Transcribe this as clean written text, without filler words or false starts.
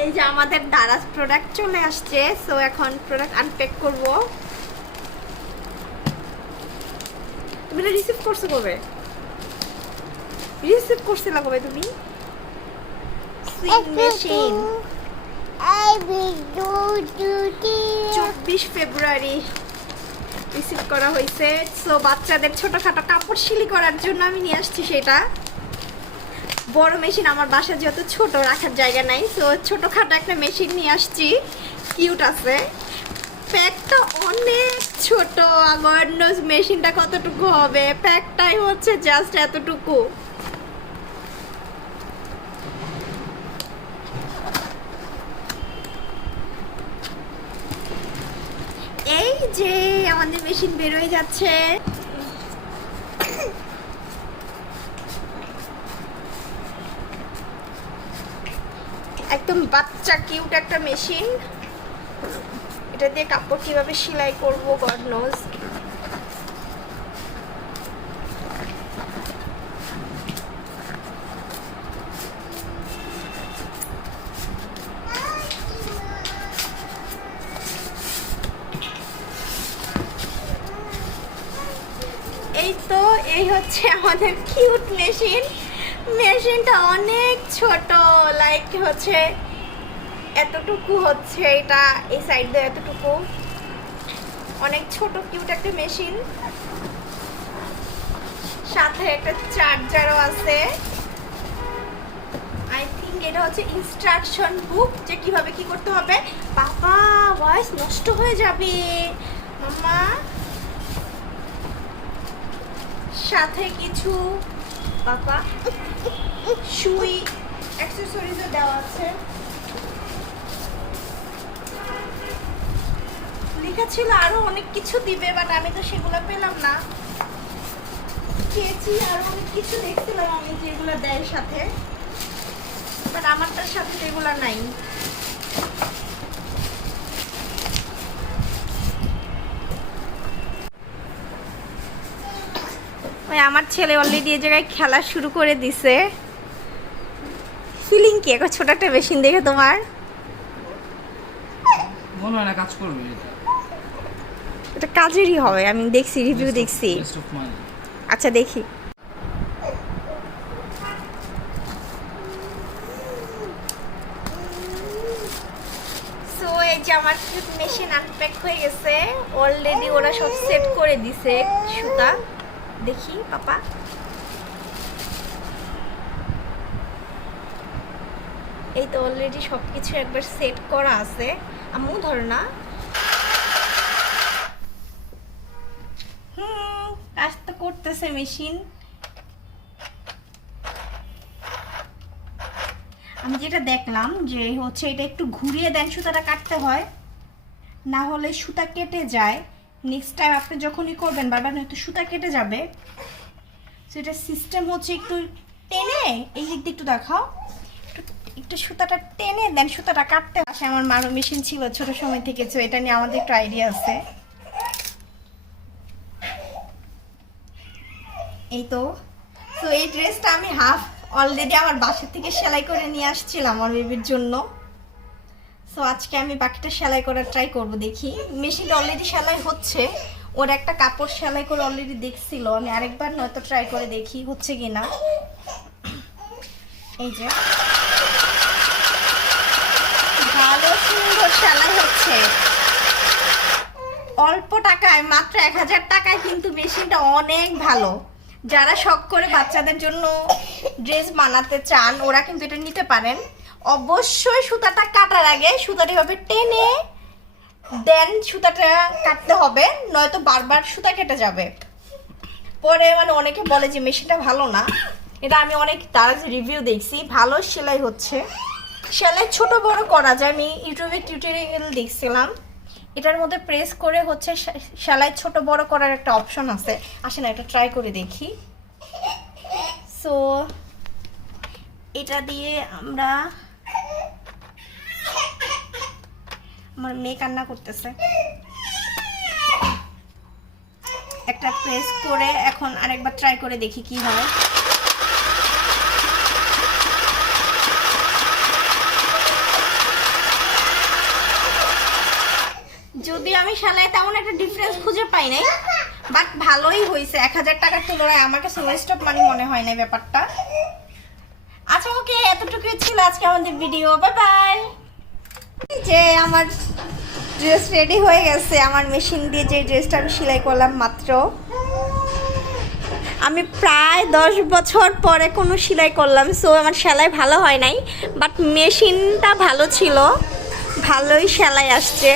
এই যে আমাদের দারাজ প্রোডাক্ট চলে আসছে, সো এখন প্রোডাক্ট আনপ্যাক করব। তুমি রিসিভ করছো কবে? রিসিভ করছিলা কবে তুমি? মেশিন 24 ফেব্রুয়ারি রিসিভ করা হয়েছে। সো বাচ্চাদের ছোটখাটো কাপড় সিলি করার জন্য আমি নিয়ে আসছি সেটা। বড় মেশিন আমার বাসা যেহেতু ছোট, রাখার জায়গা নাই, সো ছোটখাটো একটা মেশিন নিয়ে আসছি। কিউট আছে, প্যাকটা অনেক ছোট। আমার মেশিনটা কতটুকু হবে, প্যাকটাই হচ্ছে জাস্ট এতটুকু। এই যে আমাদের মেশিন বের হয়ে যাচ্ছে। একদম বাচ্চা কিউট একটা মেশিন। এটা দিয়ে কাপড় কিভাবে সেলাই করব গড নোজ। এই তো এই হচ্ছে আমাদের কিউট মেশিন। মেশিনটা অনেক ছোট, লাইক হচ্ছে এতটুকু, হচ্ছে এটা এই সাইড দিয়ে এতটুকু, অনেক ছোট কিউট একটা মেশিন। সাথে একটা চার্জারও আছে। আই থিঙ্ক এটা হচ্ছে ইনস্ট্রাকশন বুক, যে কিভাবে কি করতে হবে। বাবা ভয়েস নষ্ট হয়ে যাবে মামা। সাথে কিছু বাবা সুই অ্যাকসেসরিজও দেওয়া আছে। লেখা ছিল আরো অনেক কিছু দিবে, বাট আমি তো সেগুলো পেলাম না। খেয়েছি আরো অনেক কিছু দেখছিলাম আমি যেগুলো দেয় সাথে, বাট আমারটার সাথে যেগুলো নাই। ওই আমার ছেলে অলরেডি এই জায়গায় খেলা শুরু করে দিছে। ফিলিং কি এখন ছোট একটা মেশিন দেখে তোমার? মনে হয় না কাজ করবে। এটা কাজেরই হবে, আমি দেখছি, রিভিউ দেখছি। আচ্ছা দেখি। সো এই যে আমার মেশিন আনপ্যাক হয়ে গেছে অলরেডি। ওরা সব সেট করে দিছে সুতা। দেখি পাপা, এই তো অলরেডি সবকিছু একবার সেট করা আছে। আম্মু ধরো না। কাজ তো করতেছে মেশিন। আমি যেটা দেখলাম যে হচ্ছে এটা একটু ঘুরিয়ে দেন সুতাটা কাটতে হয়, না হলে সুতা কেটে যায়। নেক্সট টাইম আপনি যখনই করবেন বারবার হয়তো সুতা কেটে যাবে। তো এটা সিস্টেম হচ্ছে একটু টেনে, এই দিক দিয়ে একটু দেখাও, একটু সুতাটা টেনে দেন সুতাটা কাটতে আসে। আমার মারও মেশিন ছিল ছোট সময় থেকে, তো এটা নিয়ে আমাদের একটু আইডিয়া আছে। এই তো এই ড্রেসটা আমি হাফ অলরেডি আমার বাসা থেকে সেলাই করে নিয়ে আসছিলাম আমার বেবির জন্য। সো আজকে আমি বাকিটা সেলাই করার ট্রাই করব, দেখি। মেশিনটা অলরেডি সেলাই হচ্ছে, ওর একটা কাপড় সেলাই করে অলরেডি দেখছিল। আমি আরেকবার নয়তো ট্রাই করে দেখি হচ্ছে কিনা। এই যে ভালো সুন্দর সেলাই হচ্ছে। অল্প টাকায়, মাত্র 1000 টাকায় কিন্তু মেশিনটা অনেক ভালো। যারা শখ করে বাচ্চাদের জন্য ড্রেস বানাতে চান ওরা কিন্তু এটা নিতে পারেন। অবশ্যই সুতাটা কাটার আগে সুতাটা এভাবে টেনে দেন সুতাটা কাটতে হবে, নয়তো বারবার সুতা কেটে যাবে। পরে মানে অনেকে বলে যে মেশিনটা ভালো না। এটা আমি অনেক তার রিভিউ দেখছি, ভালো সেলাই হচ্ছে। সেলাই ছোট বড় করা যায়, আমি ইউটিউবে টিউটোরিয়াল দেখছিলাম। এটার মধ্যে প্রেস করে হচ্ছে সেলাই ছোট বড় করার একটা অপশন আছে। আসেন এটা ট্রাই করে দেখি। সো এটা দিয়ে আমরা, আমার মেয়ে কান্না করতেছে, একটা প্রেস করে এখন আরেকবার ট্রাই করে দেখি কি হয়। যদিও আমি সেলাই তেমন একটা ডিফারেন্স খুঁজে পাই নাই, বাট ভালোই হয়েছে। 1000 টাকার তুলনায় আমার কাছে ওয়েস্ট অফ মানি মনে হয় না ব্যাপারটা। আচ্ছা ওকে, এতটুকুই ছিল আজকে আমাদের ভিডিও। Bye bye. যে আমার ড্রেস রেডি হয়ে গেছে, আমার মেশিন দিয়ে যে ড্রেসটা আমি সেলাই করলাম মাত্র। আমি প্রায় 10 বছর পরে কোনো সেলাই করলাম, সো আমার সেলাই ভালো হয় নাই, বাট মেশিনটা ভালো ছিল, ভালোই সেলাই আসছে।